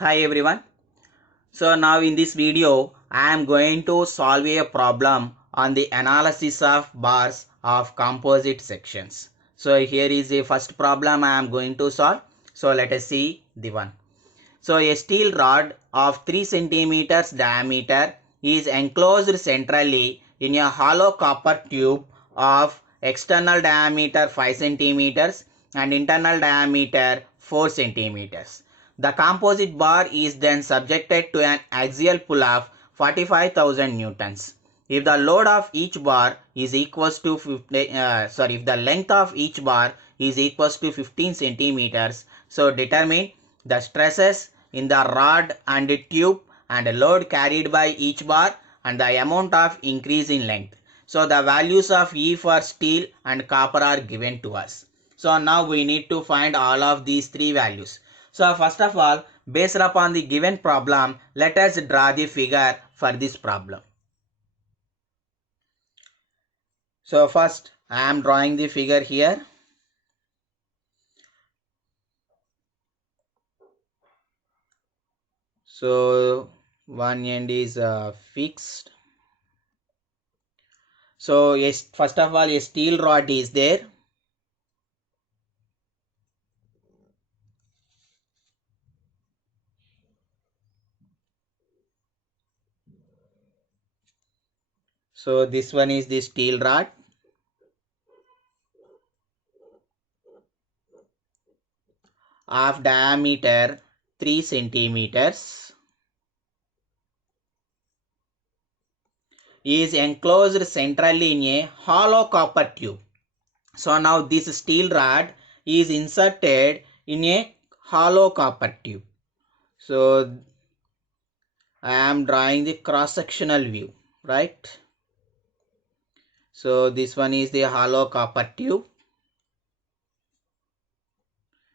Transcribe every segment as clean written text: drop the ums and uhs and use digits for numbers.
Hi everyone. So now in this video I am going to solve a problem on the analysis of bars of composite sections. So here is the first problem I am going to solve. So let us see the one. So a steel rod of 3 centimeters diameter is enclosed centrally in a hollow copper tube of external diameter 5 centimeters and internal diameter 4 centimeters. The composite bar is then subjected to an axial pull of 45,000 newtons. If the load of each bar is equals to if the length of each bar is equals to 15 centimeters, so determine the stresses in the rod and the tube and the load carried by each bar and the amount of increase in length. So the values of E for steel and copper are given to us. So now we need to find all of these three values. So first of all, based upon the given problem, let us draw the figure for this problem. So first I am drawing the figure here. So one end is fixed. So yes, first of all a steel rod is there. So this one is the steel rod. Of diameter 3 centimeters is enclosed centrally in a hollow copper tube. So now this steel rod is inserted in a hollow copper tube. So I am drawing the cross-sectional view, right? So this one is the hollow copper tube.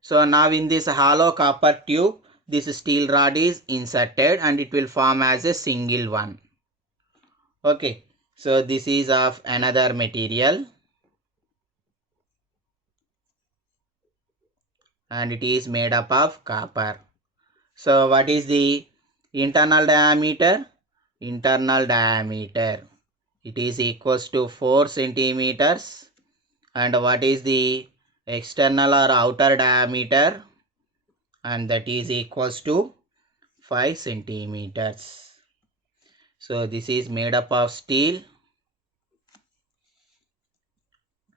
So now in this hollow copper tube, this steel rod is inserted and it will form as a single one. Okay, so this is of another material and it is made up of copper. So what is the internal diameter? Internal diameter, it is equals to 4 centimeters. And what is the external or outer diameter? And that is equals to 5 centimeters. So this is made up of steel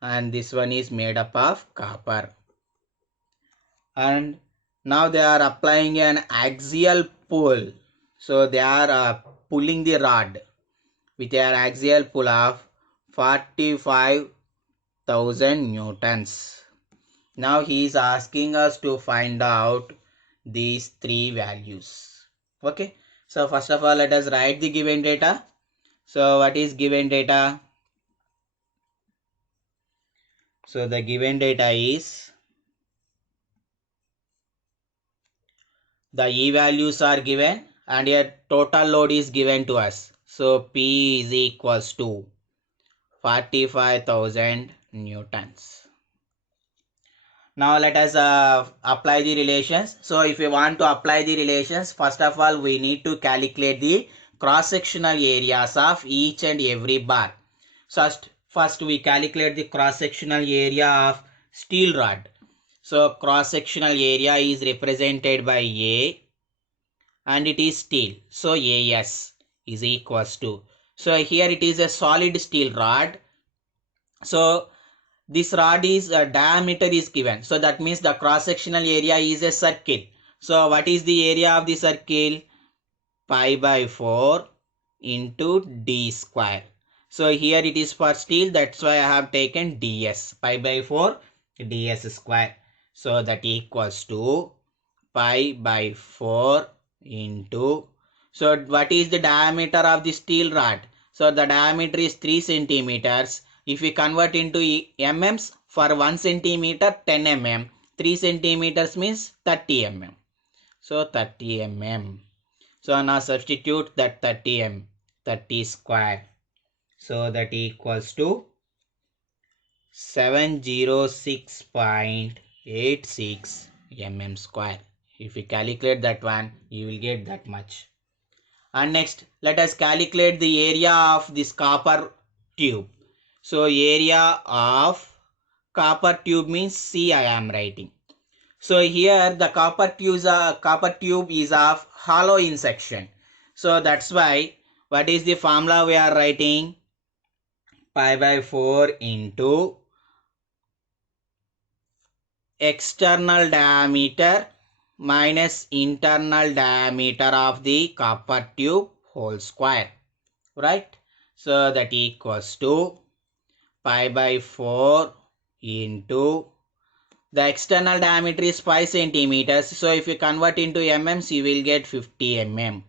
and this one is made up of copper. And now they are applying an axial pull. So they are pulling the rod with an axial pull of 45,000 newtons. Now he is asking us to find out these three values. Okay. So first of all, let us write the given data. So what is given data? So the given data is the E values are given and a total load is given to us. So P is equals to 45,000 newtons. Now let us apply the relations. So if we want to apply the relations, first of all we need to calculate the cross-sectional areas of each and every bar. So first we calculate the cross-sectional area of steel rod. So cross-sectional area is represented by A and it is steel. So AS is equals to. So here it is a solid steel rod. So this rod is diameter is given. So that means the cross-sectional area is a circle. So what is the area of the circle? Pi by 4 into d square. So here it is for steel. That's why I have taken ds. Pi by 4 ds square. So that equals to pi by 4 into. So what is the diameter of the steel rod? So the diameter is 3 centimeters. If we convert into mm's, for 1 centimeter 10 mm, 3 centimeters means 30 mm. So 30 mm. So now substitute that 30 square. So that equals to 706.86 mm square. If you calculate that one, you will get that much. And next, let us calculate the area of this copper tube. So area of copper tube means C I am writing. So here the copper tube is of hollow in section. So that's why what is the formula we are writing? Pi by 4 into external diameter minus internal diameter of the copper tube whole square, right? So that equals to pi by 4 into the external diameter is 5 centimeters. So if you convert into mm, you will get 50 mm.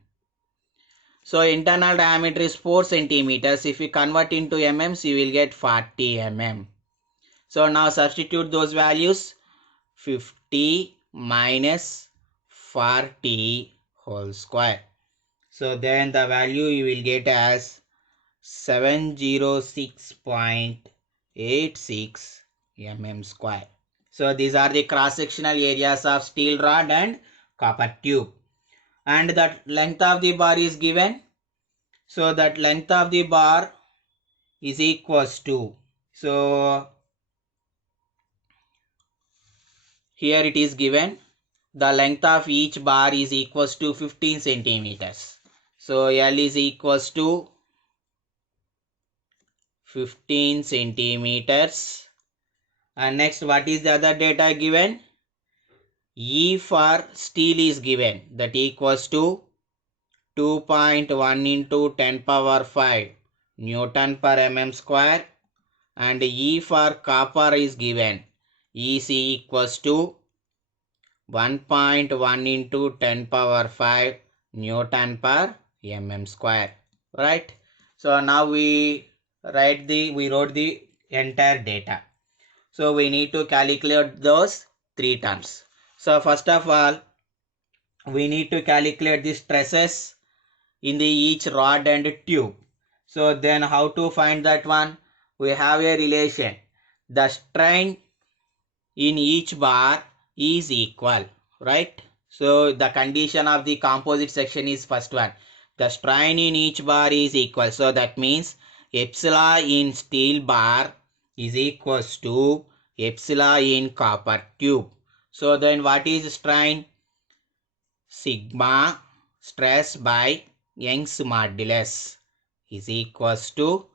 So internal diameter is 4 centimeters. If you convert into mm, you will get 40 mm. So now substitute those values. 50 minus 40 whole square. So then the value you will get as 706.86 mm square. So these are the cross-sectional areas of steel rod and copper tube. And that length of the bar is given. So that length of the bar is equals to, so here it is given, the length of each bar is equals to 15 centimeters. So L is equals to 15 centimeters. And next, what is the other data given? E for steel is given, that equals to 2.1 into 10 power 5 Newton per mm square. And E for copper is given, EC equals to 1.1 into 10 power 5 Newton per mm square, right? So now we wrote the entire data. So we need to calculate those three terms. So first of all, we need to calculate the stresses in the each rod and tube. So then how to find that one? We have a relation. The strain in each bar is equal, right? So the condition of the composite section is first one. The strain in each bar is equal. So that means epsilon in steel bar is equals to epsilon in copper tube. So then what is strain? Sigma stress by Young's modulus is equals to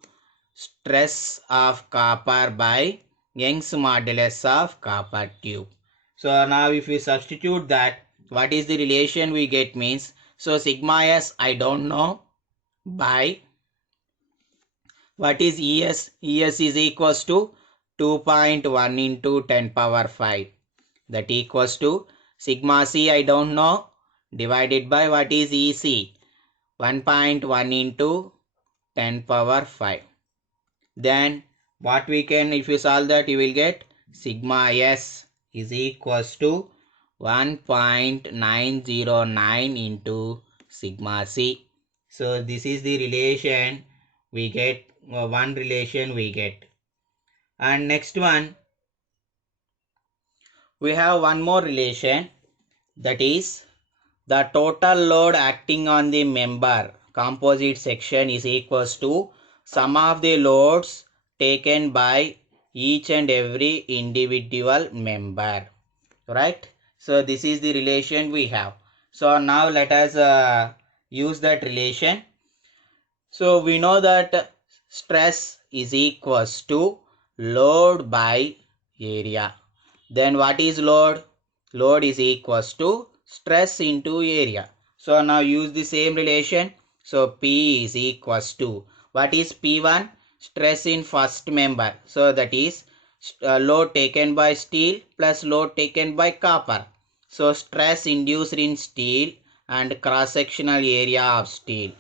stress of copper by Young's modulus of copper tube. So now if we substitute that, what is the relation we get means, so sigma s I don't know, by what is ES? ES is equals to 2.1 into 10 power 5, that equals to sigma c I don't know, divided by what is EC, 1.1 into 10 power 5. Then what we can, if you solve that, you will get sigma s is equals to 1.909 into sigma c. So this is the relation we get, one relation we get. And next one, we have one more relation, that is the total load acting on the member composite section is equals to sum of the loads taken by each and every individual member, right? So this is the relation we have. So now let us use that relation. So we know that stress is equals to load by area. Then what is load? Load is equals to stress into area. So now use the same relation. So P is equals to, what is P1? Stress in first member. So that is load taken by steel plus load taken by copper. So stress induced in steel and cross-sectional area of steel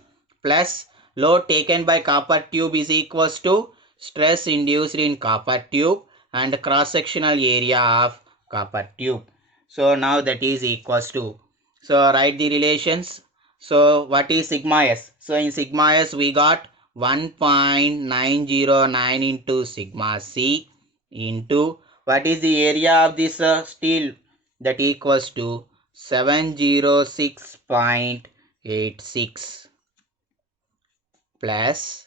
plus load taken by copper tube is equals to stress induced in copper tube and cross-sectional area of copper tube. So now that is equals to, so write the relations. So what is sigma s? So in sigma s we got 1.909 into sigma c into what is the area of this steel, that equals to 706.86 plus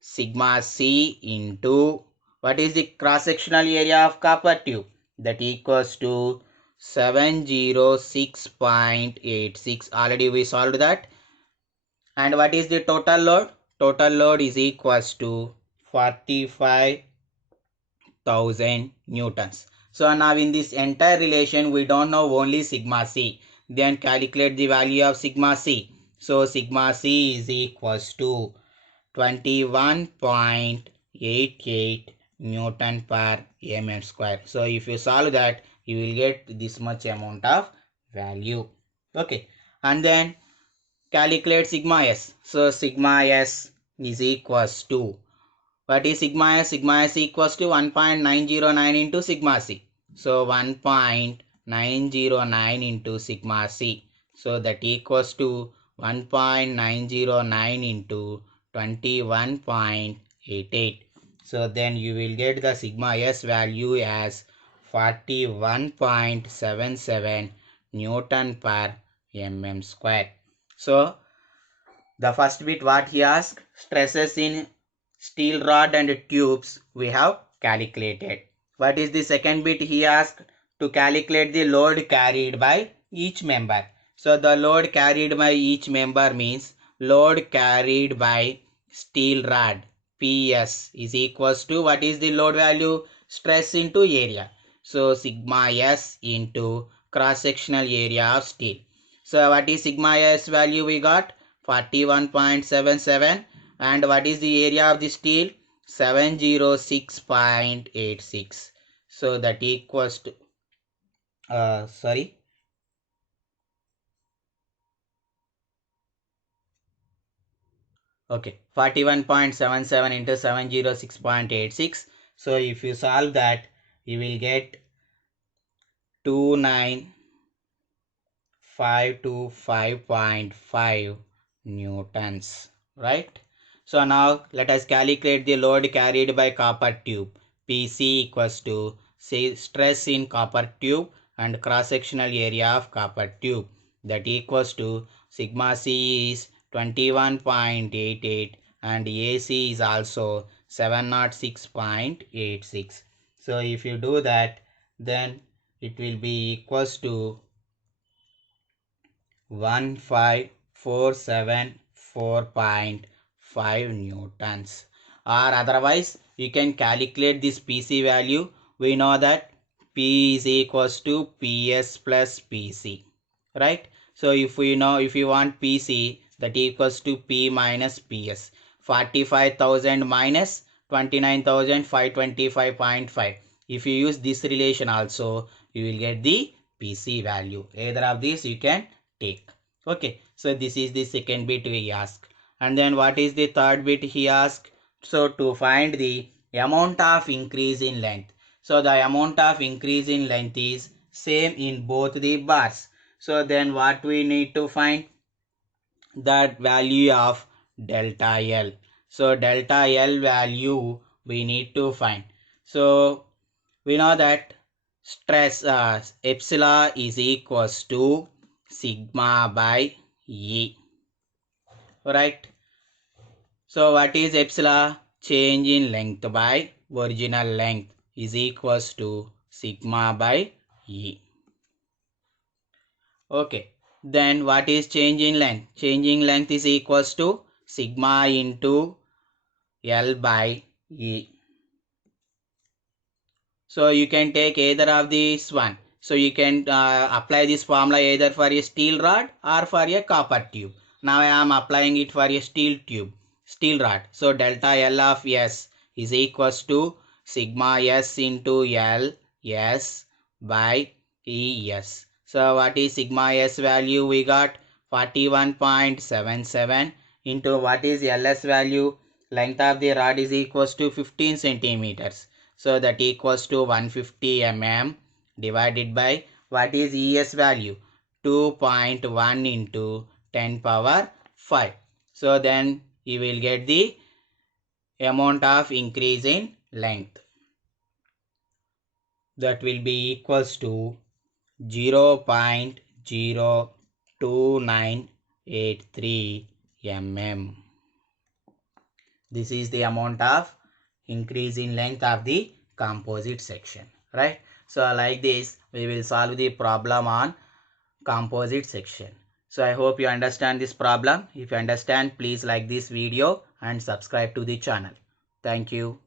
sigma C into what is the cross-sectional area of copper tube? That equals to 706.86. Already we solved that. And what is the total load? Total load is equals to 45,000 newtons. So now in this entire relation we don't know only sigma C. Then calculate the value of sigma C. So sigma C is equals to 21.88 Newton per mm square. So if you solve that, you will get this much amount of value. Okay. And then calculate sigma S. So sigma S is equals to, what is sigma S? Sigma S equals to 1.909 into sigma C. So 1.909 into sigma C. So that equals to 1.909 into 21.88. So then you will get the sigma S value as 41.77 Newton per mm square. So the first bit what he asked, stresses in steel rod and tubes, we have calculated. What is the second bit he asked? To calculate the load carried by each member. So the load carried by each member means load carried by steel rod PS is equals to, what is the load value? Stress into area. So sigma S into cross sectional area of steel. So what is sigma S value we got? 41.77. And what is the area of the steel? 706.86. So that equals to, okay, 41.77 into 706.86. So if you solve that, you will get 29525.5 newtons, right? So now let us calculate the load carried by copper tube. PC equals to, say, stress in copper tube and cross-sectional area of copper tube. That equals to sigma C is 21.88 and AC is also 706.86. So if you do that, then it will be equals to 15474.5 newtons, or otherwise you can calculate this PC value. We know that P is equals to PS plus PC, right? So if we know, if you want PC, that equals to P minus PS. 45,000 minus 29,525.5. If you use this relation also, you will get the PC value. Either of these you can take. Okay, so this is the second bit we ask. And then what is the third bit he asked? So to find the amount of increase in length. So the amount of increase in length is same in both the bars. So then what we need to find? That value of delta L. So delta L value we need to find. So we know that stress epsilon is equals to sigma by E, right? So what is epsilon? Change in length by original length is equals to sigma by E. Okay, then what is change in length? Change in length is equals to sigma into L by E. So you can take either of these one. So you can apply this formula either for a steel rod or for a copper tube. Now I am applying it for a steel tube, steel rod. So delta L of S is equals to sigma S into L S by ES. So what is sigma S value? We got 41.77 into what is LS value? Length of the rod is equals to 15 centimeters. So that equals to 150 mm divided by what is ES value? 2.1 into 10 power 5. So then you will get the amount of increase in length. That will be equals to 0.005 0.2983 mm. This is the amount of increase in length of the composite section, right? So like this we will solve the problem on composite section. So I hope you understand this problem. If you understand, please like this video and subscribe to the channel. Thank you.